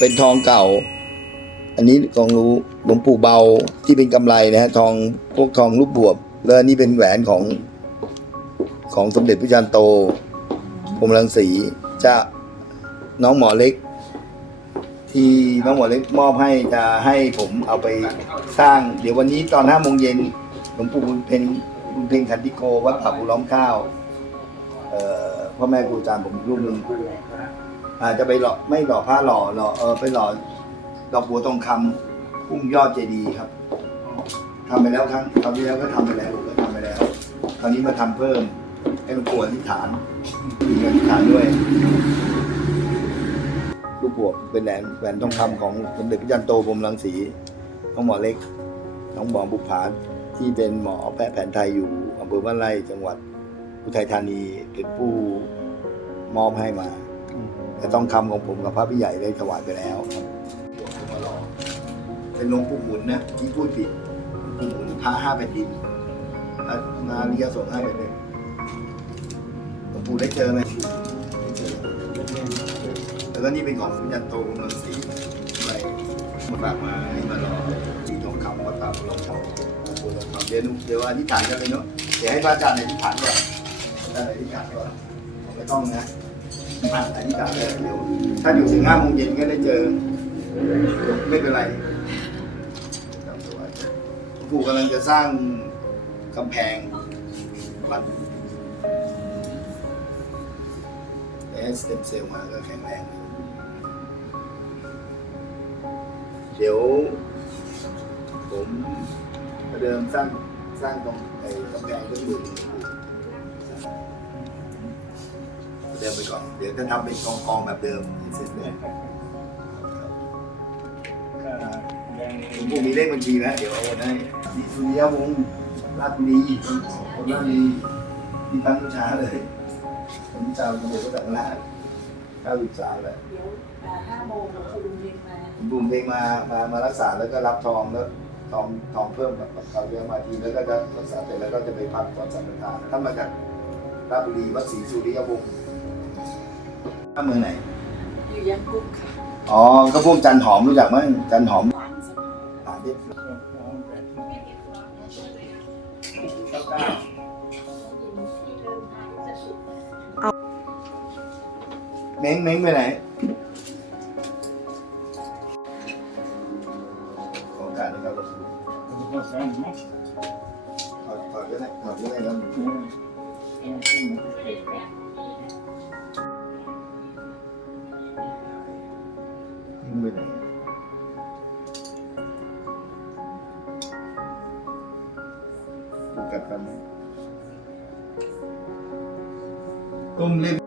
เป็นทองเก่า อันนี้กองรู้หลวงปู่เบาที่เป็นกำไรนะฮะทองพวกทองรูปบวบ แล้วนนี้เป็นแหวนของของสมเด็จพระจันทร์โตพรมรังสีจะน้องหมอเล็ก ที่น้องหมอเล็กมอบให้จะให้ผมเอาไปสร้าง เดี๋ยววันนี้ตอนห้าโมงเย็นหลวงปู่บุญเพ็ญบุญเพ็ญขันติโกวัดป่าภูล้อมข้าวพ่อแม่ครูอาจารย์ผมรูปหนึ่ง อาจจะไปหล่อไม่หล่อผ้าหล่อหล่อเออไปหล่อดอกบัวทองคำพุ่งยอดเจดีย์ครับทำไปแล้วครั้งคราวที่แล้วก็ทำไปแล้วก็ทำไปแล้ว คราวนี้มาทำเพิ่มให้หลวงปู่อธิษฐานมีอธิษฐานด้วยลูกบวเป็นแหวนแหวนทองคำของสมเด็จพระจันโตพรหมรังสีน้องหมอเล็กน้องหมอบุภาที่เป็นหมอแพทย์แผนไทยอยู่อำเภอบ้านไร่จังหวัดอุทัยธานีเป็นผู้มอบให้มา แต่ต้องคำของผมกับพระพี่ใหญ่ได้ถวายไปแล้วเป็นหลวงปู่หมุนนะที่พูดผิดปู่หมุนพระห้าแผ่นดินพระนาริยสงฆ์ห้าแผ่นดินหลวงปู่ได้เจอไหมไม่เจอแล้วก็นี่เป็นของคุณยันโตคุณนนทศรีไปมาฝากมาให้มาหล่อสีทองคำวัดป่าบุรองหลวงปู่ทองคำเดี๋ยวเดี๋ยวอธิษฐานกันเลยเนาะเดี๋ยวให้พระอาจารย์อธิษฐานก่อนอาจารย์อธิษฐานก่อนไม่ต้องนะ มาอธิษฐานเลยเดี๋ยวถ้าอยู่ถึงห้าโมงเย็นก็ได้เจอ ไม่เป็นไรจำตัวไว้ปู่กำลังจะสร้างกำแพงวัดแอสเต็มเซลล์มาก็แข็งแรง เดี๋ยว ผมประเดิมสร้างสร้างตรงไอ้กำแพงก็อยู่ มไปก่อน เดี๋ยวจะทำเป็นกองกองๆแบบเดิมให้เสร็จเลยผมคงมีเลขบัญชีแล้วเดี๋ยวเอาไว้ให้ดิสุริยวงศ์ราชบุรีคนราชบุรีที่ตั้งลูกช้าเลย ผมจำตำรวจก็แต่งราชเก้าสิบสามแล้วเดี๋ยวห้าโมงหลวงปู่ลุงเรียนมาผมบุมเพลงมามามารักษาแล้วก็รับทองแล้วทองทองเพิ่มกับกับเขาเรียกมาทีแล้วก็จะรักษาเสร็จแล้วก็จะไปพักก่อนสัมปทานท่านมาจากราชบุรีวัดศรีสุริยวงศ์ท่าน เมืองไหน อยู่ยังกุ๊กค่ะอ๋อ ก็พวกจันหอมรู้จักมั้งจันหอมหวานสบายอ่านดิเก้าเก้าเม้งเม้งไปไหนขอการนะครับถอดถอดก็ได้ถอดก็ได้ครับ करता मैं तुम ले